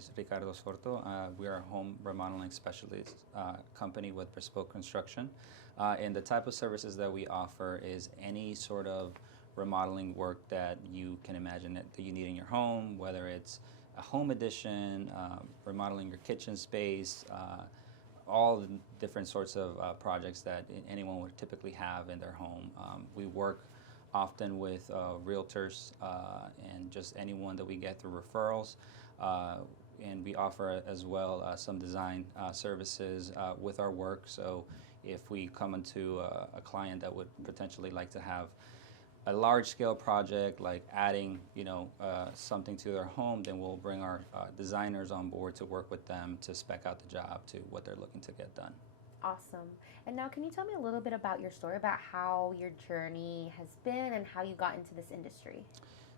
is Ricardo Sorto. We are a home remodeling specialist company with Bespoke Construction. And the type of services that we offer is any sort of remodeling work that you can imagine that you need in your home, whether it's a home addition, remodeling your kitchen space, all the different sorts of projects that anyone would typically have in their home. We work often with realtors and just anyone that we get through referrals. And we offer as well some design services with our work. So if we come into a client that would potentially like to have a large-scale project, like adding, something to their home, then we'll bring our designers on board to work with them to spec out the job to what they're looking to get done. Awesome. And now can you tell me a little bit about your story, about how your journey has been and how you got into this industry?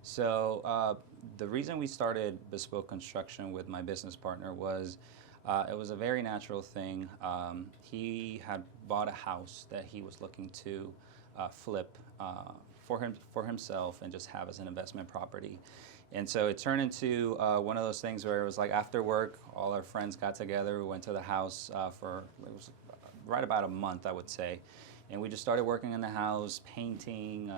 So the reason we started Bespoke Construction with my business partner was it was a very natural thing. He had bought a house that he was looking to flip for himself and just have as an investment property. And so it turned into one of those things where it was like after work, all our friends got together, we went to the house it was right about a month, I would say. And we just started working in the house, painting,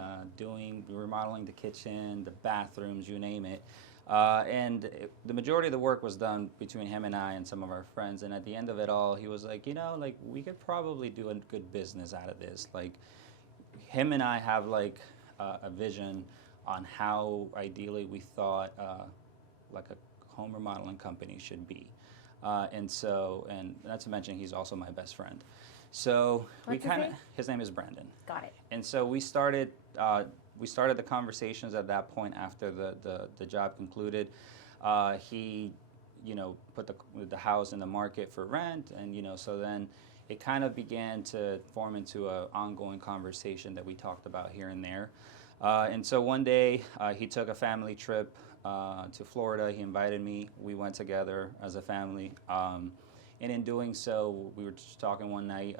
remodeling the kitchen, the bathrooms, you name it. The majority of the work was done between him and I and some of our friends. And at the end of it all, he was like, we could probably do a good business out of this. Like, him and I have like a vision on how ideally we thought like a home remodeling company should be. And not to mention, he's also my best friend. So his name is Brandon. Got it. And so we started the conversations at that point after the job concluded. He, put the house in the market for rent, and so then it kind of began to form into an ongoing conversation that we talked about here and there. And so one day he took a family trip to Florida. He invited me. We went together as a family. And in doing so, we were just talking one night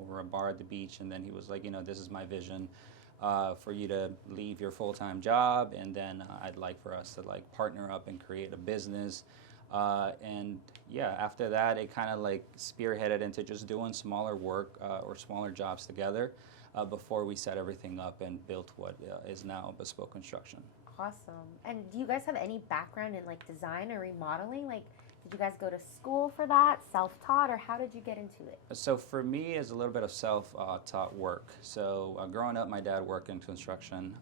over a bar at the beach, and then he was like, this is my vision for you to leave your full-time job, and then I'd like for us to like partner up and create a business. After that, it kind of like spearheaded into just doing smaller work or smaller jobs together before we set everything up and built what is now Bespoke Construction. Awesome. And do you guys have any background in like design or remodeling? Like, did you guys go to school for that, self-taught, or how did you get into it? So for me, it's a little bit of self-taught work. So growing up, my dad worked in construction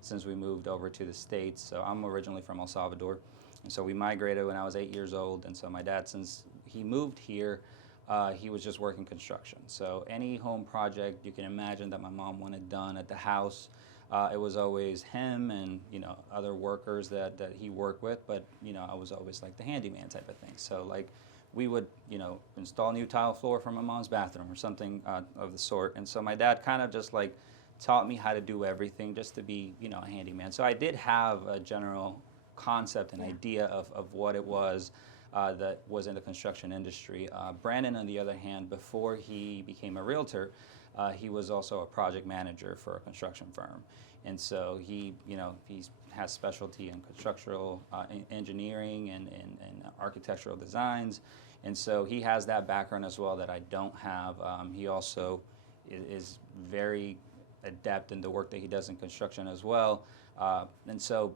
since we moved over to the States. So I'm originally from El Salvador. And so we migrated when I was 8 years old. And so my dad, since he moved here, he was just working construction. So any home project you can imagine that my mom wanted done at the house, it was always him and other workers that he worked with, but I was always like the handyman type of thing. So like we would install new tile floor for my mom's bathroom or something of the sort. And so my dad kind of just like taught me how to do everything just to be a handyman. So I did have a general concept and idea of what it was that was in the construction industry. Brandon, on the other hand, before he became a realtor, he was also a project manager for a construction firm. And so he has specialty in structural engineering and architectural designs. And so he has that background as well that I don't have. He also is very adept in the work that he does in construction as well. And so,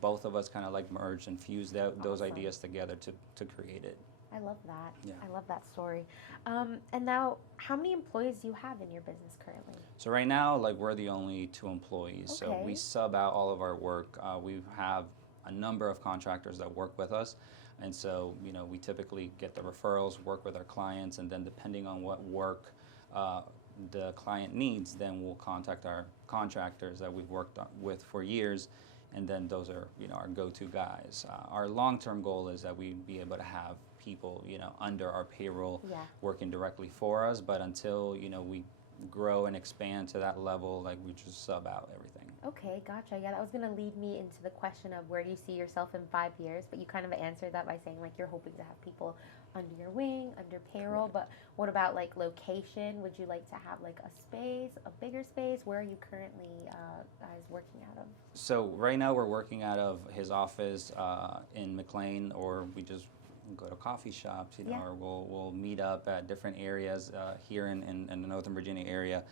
both of us kind of like merged and fused those ideas together to create it. I love that. Yeah. I love that story. And now, how many employees do you have in your business currently? So right now, like we're the only 2 employees. Okay. So we sub out all of our work. We have a number of contractors that work with us. And so, we typically get the referrals, work with our clients, and then depending on what work the client needs, then we'll contact our contractors that we've worked with for years. And then those are, our go-to guys. Our long-term goal is that we be able to have people, under our payroll working directly for us. But until, grow and expand to that level, like we just sub out everything. Okay, gotcha. Yeah, that was going to lead me into the question of where do you see yourself in 5 years, but you kind of answered that by saying like you're hoping to have people under your wing, under payroll. Correct. But what about like location? Would you like to have like a space, a bigger space? Where are you currently guys working out of? So right now we're working out of his office in McLean, or we just go to coffee shops, you know, Yeah. or we'll meet up at different areas here in the Northern Virginia area.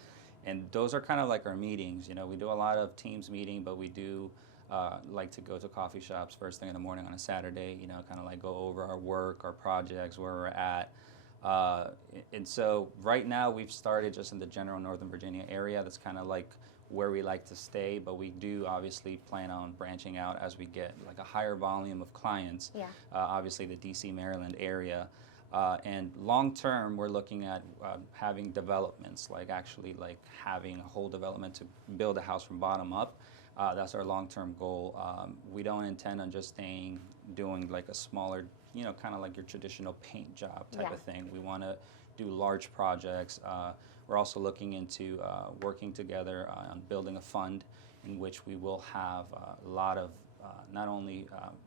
And those are kind of like our meetings. You know, we do a lot of Teams meeting, but we do like to go to coffee shops first thing in the morning on a Saturday. You know, kind of like go over our work, our projects, where we're at. And so right now we've started just in the general Northern Virginia area. That's kind of like where we like to stay, but we do obviously plan on branching out as we get like a higher volume of clients. Yeah. Obviously the DC, Maryland area. And long term, we're looking at having developments, like actually like having a whole development to build a house from bottom up. That's our long term goal. We don't intend on just staying doing like a smaller, you know, kind of like your traditional paint job type Yeah. of thing. We want to do large projects. We're also looking into working together on building a fund in which we will have a lot of not only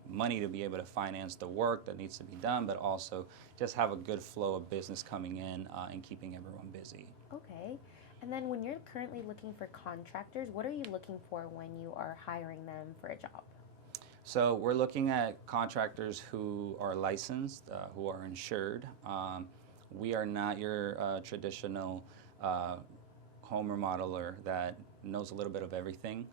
money to be able to finance the work that needs to be done, but also just have a good flow of business coming in and keeping everyone busy. Okay. And then when you're currently looking for contractors, what are you looking for when you are hiring them for a job? So we're looking at contractors who are licensed, who are insured. We are not your traditional home remodeler that knows a little bit of everything.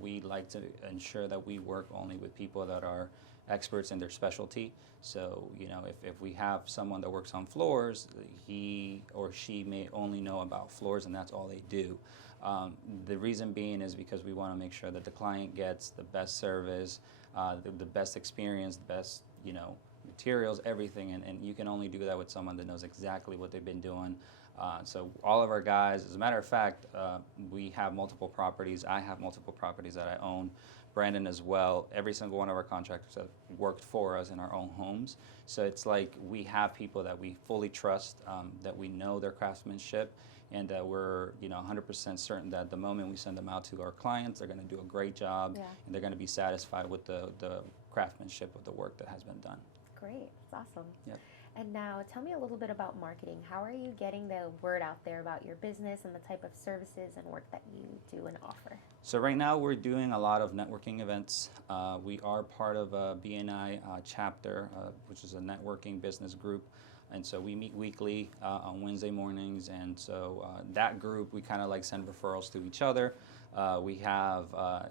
We like to ensure that we work only with people that are experts in their specialty. So, you know, if we have someone that works on floors, he or she may only know about floors and that's all they do. The reason being is because we want to make sure that the client gets the best service, the best experience, the best, you know, materials, everything, and you can only do that with someone that knows exactly what they've been doing. So all of our guys, as a matter of fact, we have multiple properties. I have multiple properties that I own. Brandon as well. Every single one of our contractors have worked for us in our own homes. So it's like we have people that we fully trust, that we know their craftsmanship, and that we're, you know, 100% certain that the moment we send them out to our clients, they're going to do a great job, Yeah. and they're going to be satisfied with the craftsmanship of the work that has been done. Great. That's awesome. Yep. And now tell me a little bit about marketing. How are you getting the word out there about your business and the type of services and work that you do and offer? So right now we're doing a lot of networking events. We are part of a BNI chapter, which is a networking business group. And so we meet weekly on Wednesday mornings. And so that group, we kind of like send referrals to each other. We have,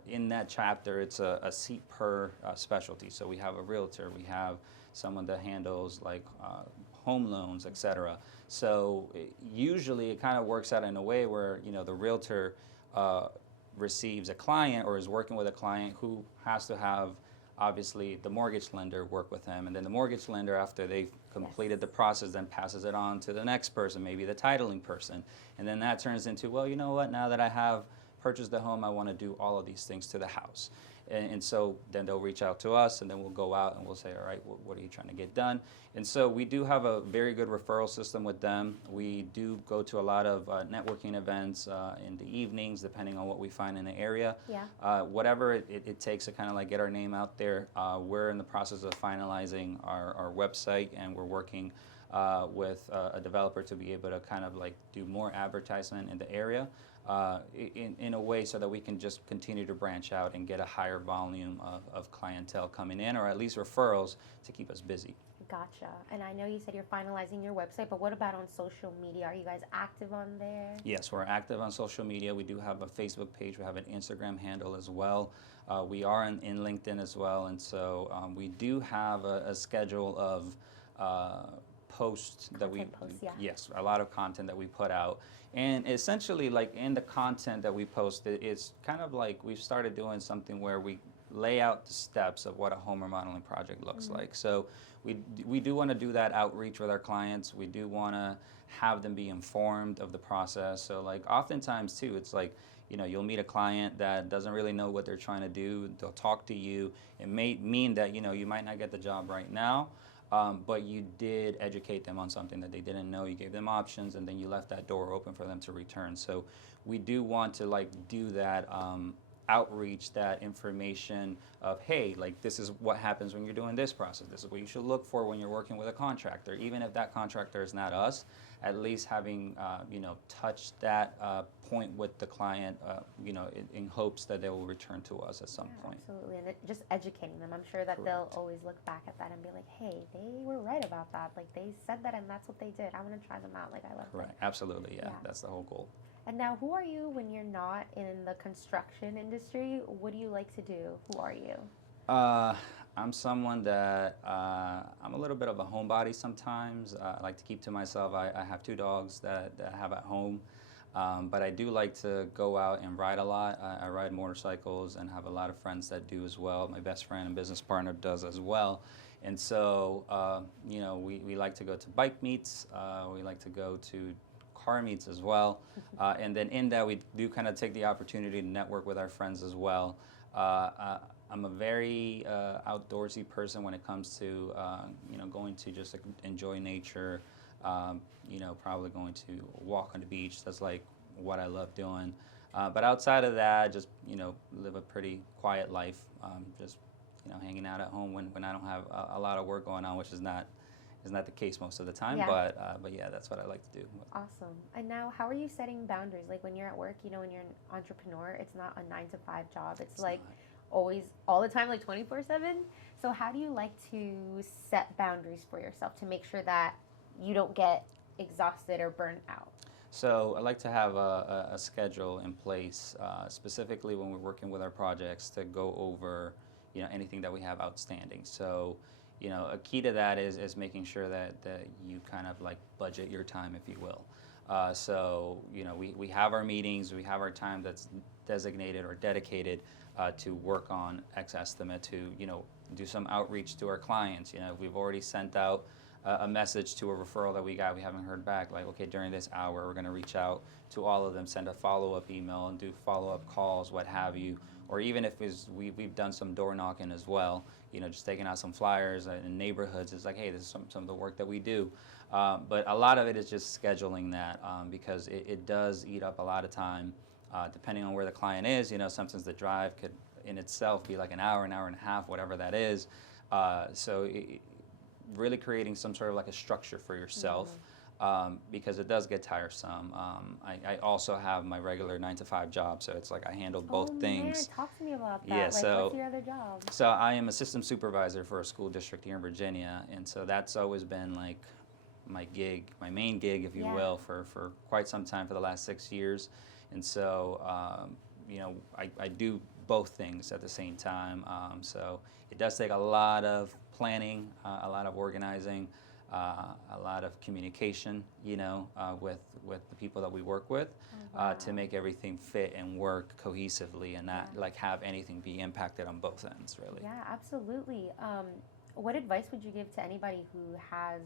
in that chapter, it's a seat per specialty. So we have a realtor, we have someone that handles like home loans, etc. So usually it kind of works out in a way where, you know, the realtor receives a client or is working with a client who has to have obviously the mortgage lender work with him, and then the mortgage lender, after they've completed the process, then passes it on to the next person, maybe the titling person, and then that turns into, well, you know what, now that I have purchased the home, I want to do all of these things to the house. And so then they'll reach out to us, and then we'll go out and we'll say, all right, what are you trying to get done? And so we do have a very good referral system with them. We do go to a lot of networking events in the evenings, depending on what we find in the area. Yeah. Whatever it takes to kind of like get our name out there. We're in the process of finalizing our website, and we're working with a developer to be able to kind of like do more advertisement in the area. In a way so that we can just continue to branch out and get a higher volume of clientele coming in, or at least referrals to keep us busy. Gotcha. And I know you said you're finalizing your website, but what about on social media? Are you guys active on there? Yes, we're active on social media. We do have a Facebook page. We have an Instagram handle as well. We are in LinkedIn as well. And so we do have a schedule of posts that we, Yeah. yes, a lot of content that we put out. And essentially, like in the content that we post, it's kind of like we've started doing something where we lay out the steps of what a home remodeling project looks like. So we do want to do that outreach with our clients. We do want to have them be informed of the process. So like oftentimes too, it's like, you know, you'll meet a client that doesn't really know what they're trying to do. They'll talk to you. It may mean that, you know, you might not get the job right now. but you did educate them on something that they didn't know. You gave them options, and then you left that door open for them to return. So we do want to like do that outreach, that information of, hey, like this is what happens when you're doing this process. This is what you should look for when you're working with a contractor. Even if that contractor is not us, at least having touched that point with the client, in hopes that they will return to us at some point. Absolutely, and just educating them. I'm sure that they'll always look back at that and be like, hey, they were right about that. Like they said that, and that's what they did. I want to try them out. Like I love Correct. Absolutely. Yeah, that's the whole goal. And now, who are you when you're not in the construction industry? What do you like to do? Who are you? I'm someone that I'm a little bit of a homebody sometimes. I like to keep to myself. I have 2 dogs that I have at home, but I do like to go out and ride a lot. I ride motorcycles and have a lot of friends that do as well. My best friend and business partner does as well. And so, we like to go to bike meets. We like to go to car meets as well. And then in that, we do kind of take the opportunity to network with our friends as well. I'm a very outdoorsy person when it comes to, going to just enjoy nature, probably going to walk on the beach. That's like what I love doing. But outside of that, just, live a pretty quiet life, just, hanging out at home when I don't have a lot of work going on, which is not the case most of the time, but yeah, that's what I like to do. Awesome. And now, how are you setting boundaries? Like when you're at work, when you're an entrepreneur, it's not a 9 to 5 job. It's like always, all the time, like 24/7. So how do you like to set boundaries for yourself to make sure that you don't get exhausted or burnt out? So I like to have a schedule in place, specifically when we're working with our projects, to go over, anything that we have outstanding. So a key to that is making sure that you kind of like budget your time, if you will. So, we have our meetings, we have our time that's designated or dedicated to work on X estimate, to, do some outreach to our clients. We've already sent out a message to a referral that we haven't heard back, like, okay, during this hour, we're going to reach out to all of them, send a follow-up email and do follow-up calls, what have you. Or even if we've done some door knocking as well, just taking out some flyers in neighborhoods. It's like, hey, this is some of the work that we do. But a lot of it is just scheduling that, because it does eat up a lot of time, depending on where the client is. Sometimes the drive could in itself be like an hour and a half, whatever that is. So really creating some sort of like a structure for yourself. Because it does get tiresome. I also have my regular 9 to 5 job, so it's like I handle both things. Man, talk to me about that. Yeah, like, so what's your other job? So I am a system supervisor for a school district here in Virginia, and so that's always been like my gig, my main gig, if you will, for quite some time, for the last 6 years. And so, I do both things at the same time. So it does take a lot of planning, a lot of organizing, a lot of communication, with the people that we work with, to make everything fit and work cohesively and not like have anything be impacted on both ends, really. Yeah, absolutely. What advice would you give to anybody who has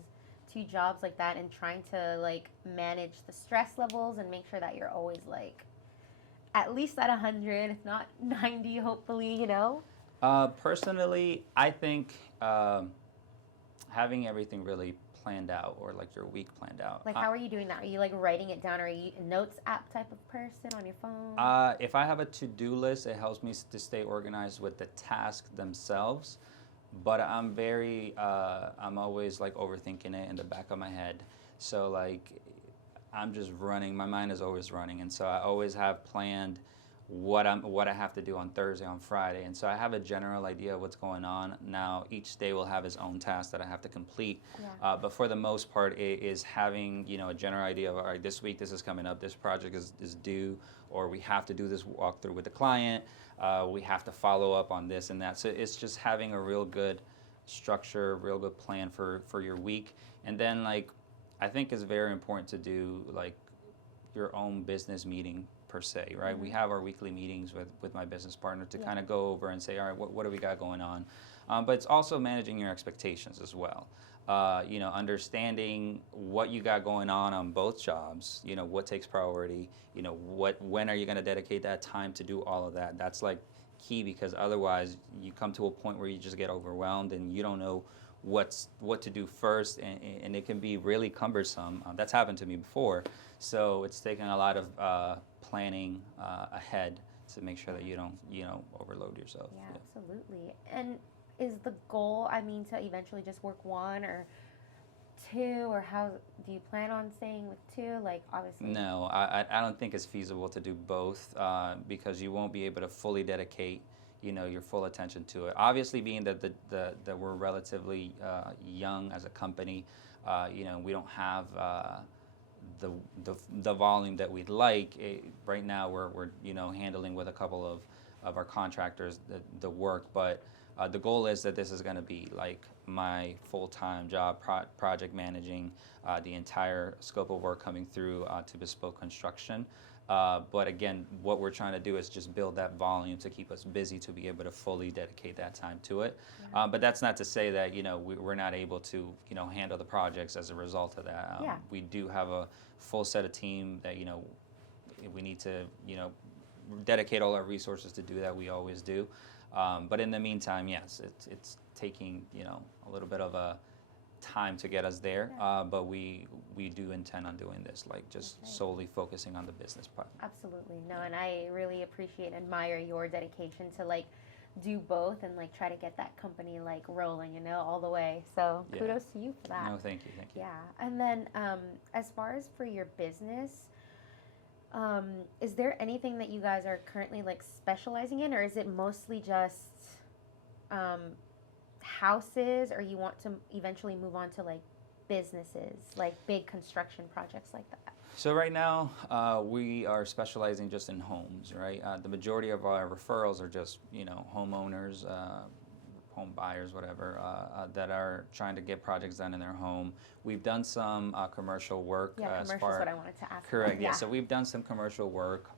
2 jobs like that and trying to like manage the stress levels and make sure that you're always like at least at 100, if not 90, hopefully, Personally, I think having everything really planned out, or like your week planned out. Like, how are you doing that? Are you like writing it down? Or are you a notes app type of person on your phone? If I have a to-do list, it helps me to stay organized with the tasks themselves. But I'm always like overthinking it in the back of my head. So like, I'm just running. My mind is always running, and so I always have planned what I have to do on Thursday, on Friday, and so I have a general idea of what's going on. Now each day will have its own task that I have to complete, but for the most part, it is having a general idea of, all right, this week this is coming up, this project is due, or we have to do this walkthrough with the client, we have to follow up on this and that. So it's just having a real good structure, real good plan for your week, and then like I think it's very important to do like your own business meeting per se, right? We have our weekly meetings with my business partner to kind of go over and say, all right, what do we got going on? But it's also managing your expectations as well. Understanding what you got going on both jobs, what takes priority, when are you going to dedicate that time to do all of that? That's like key, because otherwise you come to a point where you just get overwhelmed and you don't know what to do first, and it can be really cumbersome. That's happened to me before, so it's taking a lot of planning ahead to make sure that you don't overload yourself. Yeah, absolutely. And is the goal, I mean, to eventually just work one or two, or how do you plan on staying with two? Like, obviously. No, I don't think it's feasible to do both because you won't be able to fully dedicate your full attention to it. Obviously, being that that we're relatively young as a company, we don't have the volume that we'd like. Right now, we're handling with a couple of our contractors the work, but the goal is that this is going to be like my full-time job, project managing the entire scope of work coming through to Bespoke Construction. But again, what we're trying to do is just build that volume to keep us busy to be able to fully dedicate that time to it. Yeah. But that's not to say that we're not able to handle the projects as a result of that. Yeah. We do have a full set of team that we need to dedicate all our resources to do that. We always do. But in the meantime, yes, it's taking a little bit of a time to get us there. Yeah. But we do intend on doing this, like just solely focusing on the business part. Absolutely. No, and I really appreciate and admire your dedication to like do both and like try to get that company like rolling, all the way. So kudos to you for that. No, thank you. Yeah. And then as far as for your business, is there anything that you guys are currently like specializing in, or is it mostly just houses, or you want to eventually move on to like businesses, like big construction projects like that? So right now, we are specializing just in homes, right? The majority of our referrals are just, homeowners, home buyers, whatever, that are trying to get projects done in their home. We've done some commercial work. Yeah, commercial is what I wanted to ask. Correct, about. yeah. So we've done some commercial work.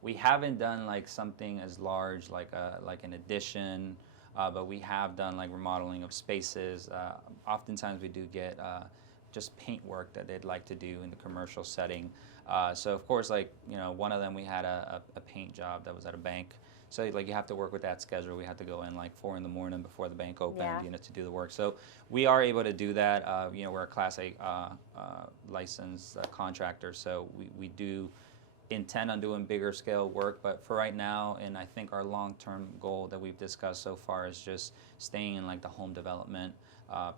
We haven't done like something as large like an addition, but we have done like remodeling of spaces. Oftentimes we do get just paint work that they'd like to do in the commercial setting. So of course, like, one of them, we had a paint job that was at a bank. So like you have to work with that schedule. We have to go in like 4 a.m. before the bank opened, to do the work. So we are able to do that. We're a Class A licensed contractor, so we do intend on doing bigger scale work. But for right now, and I think our long-term goal that we've discussed so far is just staying in like the home development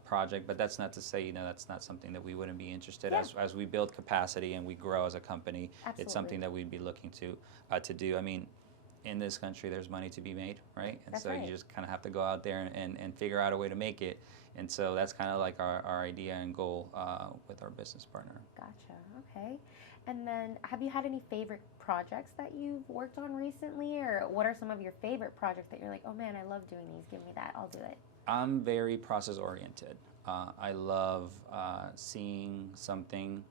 project. But that's not to say, that's not something that we wouldn't be interested as we build capacity and we grow as a company. Absolutely. It's something that we'd be looking to do. I mean, in this country, there's money to be made, right? And that's so right. You just kind of have to go out there and figure out a way to make it. And so that's kind of like our idea and goal with our business partner. Gotcha. Okay. And then have you had any favorite projects that you've worked on recently, or what are some of your favorite projects that you're like, oh man, I love doing these, give me that, I'll do it? I'm very process oriented. I love seeing something,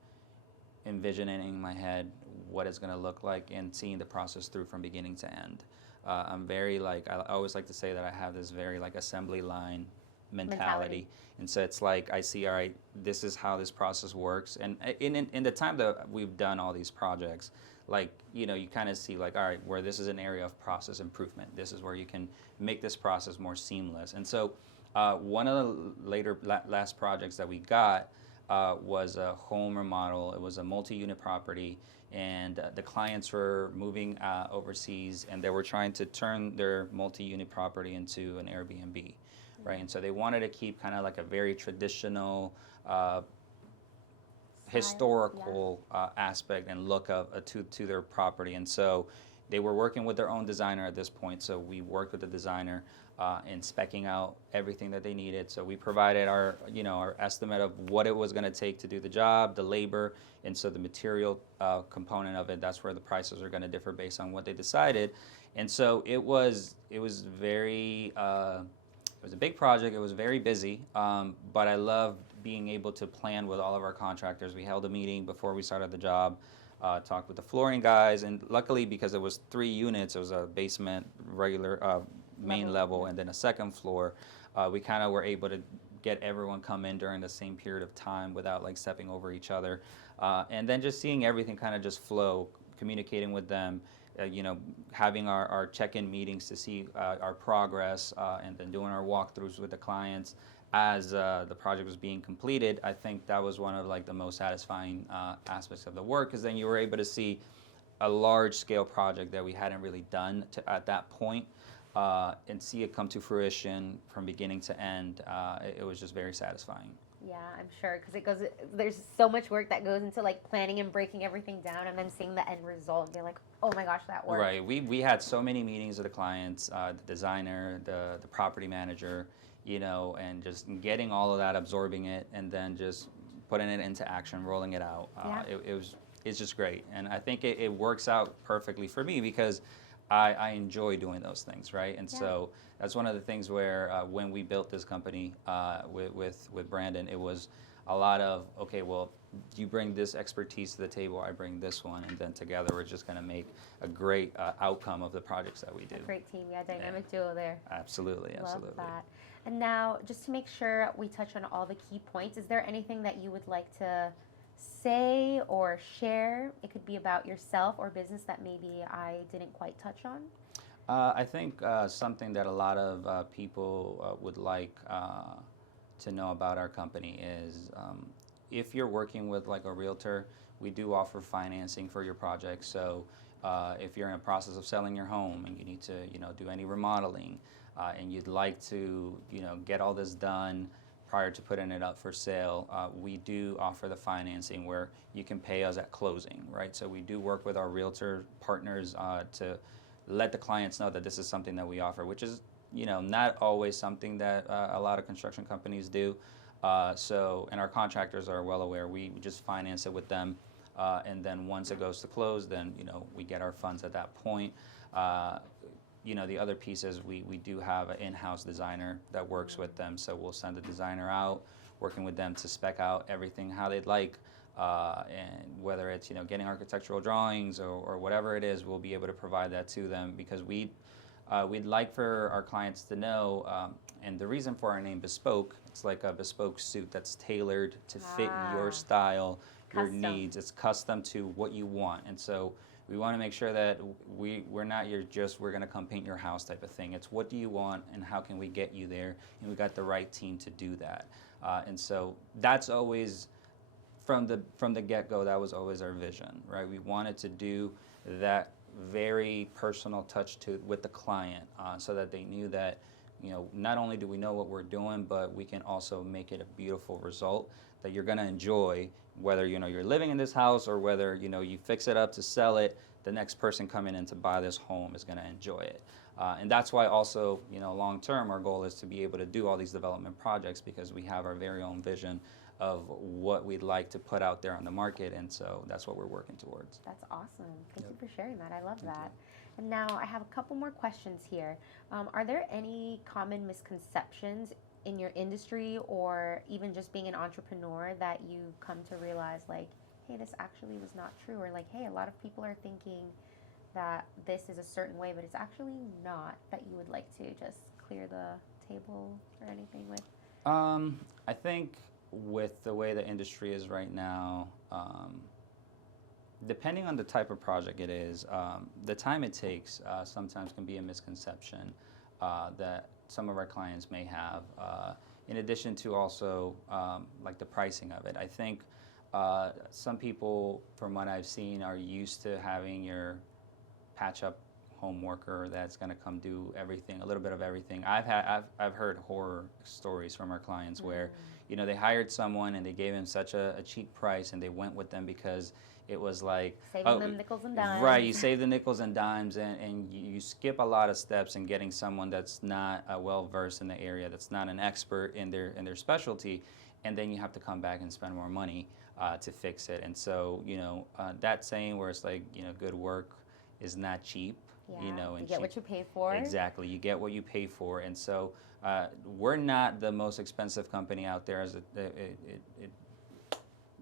envisioning in my head what it's going to look like and seeing the process through from beginning to end. I'm very I always like to say that I have this very like assembly line mentality. And so it's like I see, all right, this is how this process works. And in the time that we've done all these projects, like, you kind of see like, all right, where this is an area of process improvement. This is where you can make this process more seamless. And so one of the last projects that we got was a home remodel. It was a multi-unit property, and the clients were moving overseas, and they were trying to turn their multi-unit property into an Airbnb, right? And so they wanted to keep kind of like a very traditional, historical aspect and look to their property. And so they were working with their own designer at this point. So we worked with the designer in speccing out everything that they needed. So we provided our estimate of what it was going to take to do the job, the labor, and so the material component of it. That's where the prices are going to differ based on what they decided. And so it was very. It was a big project. It was very busy, but I loved being able to plan with all of our contractors. We held a meeting before we started the job, talked with the flooring guys, and luckily because it was 3 units, it was a basement, regular main level, and then a second floor. We kind of were able to get everyone come in during the same period of time without like stepping over each other, and then just seeing everything kind of just flow, communicating with them. Having our check-in meetings to see our progress, and then doing our walkthroughs with the clients as the project was being completed, I think that was one of like the most satisfying aspects of the work, because then you were able to see a large scale project that we hadn't really done at that point, and see it come to fruition from beginning to end. It was just very satisfying. Yeah, I'm sure, because there's so much work that goes into like planning and breaking everything down and then seeing the end result and being like, oh my gosh, that worked. Right. We had so many meetings with the clients, the designer, the property manager, and just getting all of that, absorbing it, and then just putting it into action, rolling it out. Yeah. It's just great. And I think it works out perfectly for me because I enjoy doing those things, right? And so that's one of the things where when we built this company with Brandon, it was a lot of, okay, well, you bring this expertise to the table, I bring this one, and then together we're just going to make a great outcome of the projects that we do. A great team, yeah, dynamic duo there. Absolutely, absolutely. Love that. And now, just to make sure we touch on all the key points, is there anything that you would like to say or share? It could be about yourself or business that maybe I didn't quite touch on. I think something that a lot of people would like to know about our company is if you're working with like a realtor, we do offer financing for your project. So if you're in a process of selling your home and you need to do any remodeling and you'd like to get all this done prior to putting it up for sale, we do offer the financing where you can pay us at closing, right? So we do work with our realtor partners to let the clients know that this is something that we offer, which is not always something that a lot of construction companies do. And our contractors are well aware. We just finance it with them, and then once it goes to close, then we get our funds at that point. The other piece is we do have an in-house designer that works with them, so we'll send a designer out, working with them to spec out everything how they'd like, and whether it's getting architectural drawings or whatever it is, we'll be able to provide that to them, because we'd like for our clients to know, and the reason for our name Bespoke, it's like a bespoke suit that's tailored to fit your style, your needs. It's custom to what you want, and so we want to make sure that we're not we're going to come paint your house type of thing. It's what do you want and how can we get you there, and we got the right team to do that. And so that's always, from the get-go, that was always our vision, right? We wanted to do that very personal touch with the client, so that they knew that not only do we know what we're doing, but we can also make it a beautiful result that you're going to enjoy, whether you're living in this house or whether you fix it up to sell it. The next person coming in to buy this home is going to enjoy it, and that's why also long term our goal is to be able to do all these development projects, because we have our very own vision of what we'd like to put out there on the market, and so that's what we're working towards. That's awesome. Thank you for sharing that. I love that. And now I have a couple more questions here. Are there any common misconceptions in your industry, or even just being an entrepreneur, that you come to realize like, hey, this actually was not true, or like, hey, a lot of people are thinking that this is a certain way, but it's actually not, that you would like to just clear the table or anything with? I think with the way the industry is right now, depending on the type of project it is, the time it takes sometimes can be a misconception that some of our clients may have, in addition to also like the pricing of it. I think some people, from what I've seen, are used to having your patch-up home worker that's going to come do everything, a little bit of everything. I've heard horror stories from our clients where they hired someone and they gave him such a cheap price, and they went with them because it was like saving them nickels and dimes. Right, you save the nickels and dimes, and you skip a lot of steps in getting someone that's not well versed in the area, that's not an expert in their specialty, and then you have to come back and spend more money to fix it. And so that saying where it's like good work is not cheap. Yeah, and you get what you pay for. Exactly, you get what you pay for, and so we're not the most expensive company out there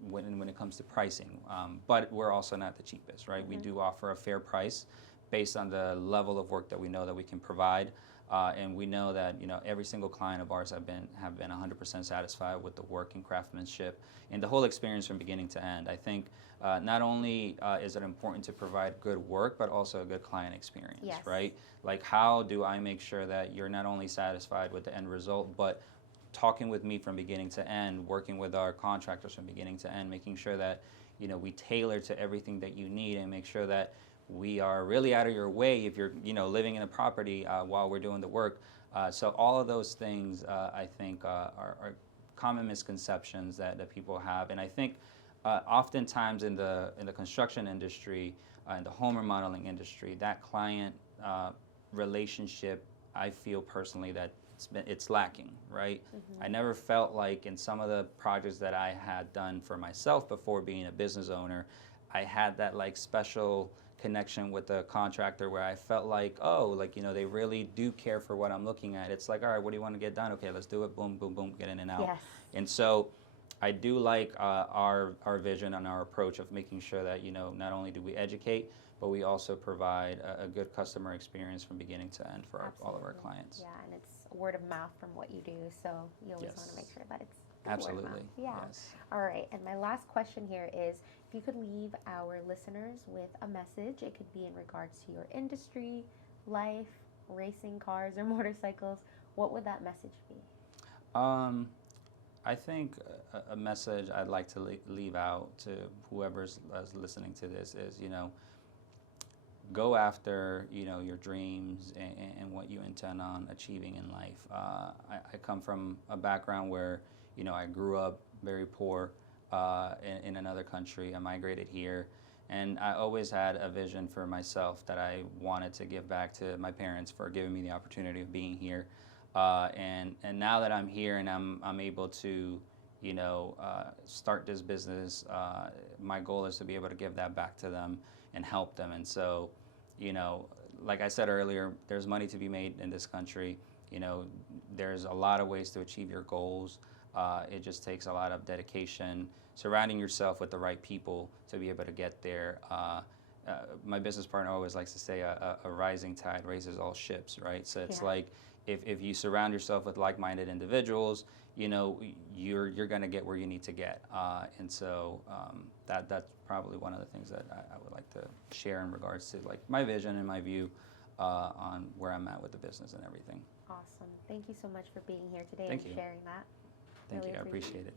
when it comes to pricing, but we're also not the cheapest, right? We do offer a fair price based on the level of work that we know that we can provide, and we know that every single client of ours have been 100% satisfied with the work and craftsmanship and the whole experience from beginning to end. I think not only is it important to provide good work, but also a good client experience, right? Like, how do I make sure that you're not only satisfied with the end result, but talking with me from beginning to end, working with our contractors from beginning to end, making sure that, you know, we tailor to everything that you need and make sure that we are really out of your way if you're, you know, living in a property while we're doing the work. So all of those things, I think, are common misconceptions that people have. And I think oftentimes in the construction industry, in the home remodeling industry, that client relationship, I feel personally that it's lacking, right? I never felt like in some of the projects that I had done for myself before being a business owner, I had that like special connection with the contractor where I felt like, oh, like, you know, they really do care for what I'm looking at. It's like, all right, what do you want to get done? Okay, let's do it. Boom, boom, boom, get in and out. Yes. And so I do like our vision and our approach of making sure that, you know, not only do we educate, but we also provide a good customer experience from beginning to end for all of our clients. Yeah, and it's word of mouth from what you do, so you always want to make sure that it's absolutely word of mouth. Yeah. Yes. All right, and my last question here is, if you could leave our listeners with a message, it could be in regards to your industry, life, racing cars or motorcycles, what would that message be? I think a message I'd like to leave out to whoever's listening to this is, you know, go after, you know, your dreams and what you intend on achieving in life. I come from a background where, you know, I grew up very poor in another country. I migrated here, and I always had a vision for myself that I wanted to give back to my parents for giving me the opportunity of being here. And now that I'm here and I'm able to, you know, start this business, my goal is to be able to give that back to them and help them. And so, you know, like I said earlier, there's money to be made in this country. You know, there's a lot of ways to achieve your goals. It just takes a lot of dedication, surrounding yourself with the right people to be able to get there. My business partner always likes to say a rising tide raises all ships, right? So it's like if you surround yourself with like-minded individuals, you know, you're going to get where you need to get. And so that's probably one of the things that I would like to share in regards to like my vision and my view on where I'm at with the business and everything. Awesome. Thank you so much for being here today Thank and you. sharing that. Thank Really you. I appreciate it.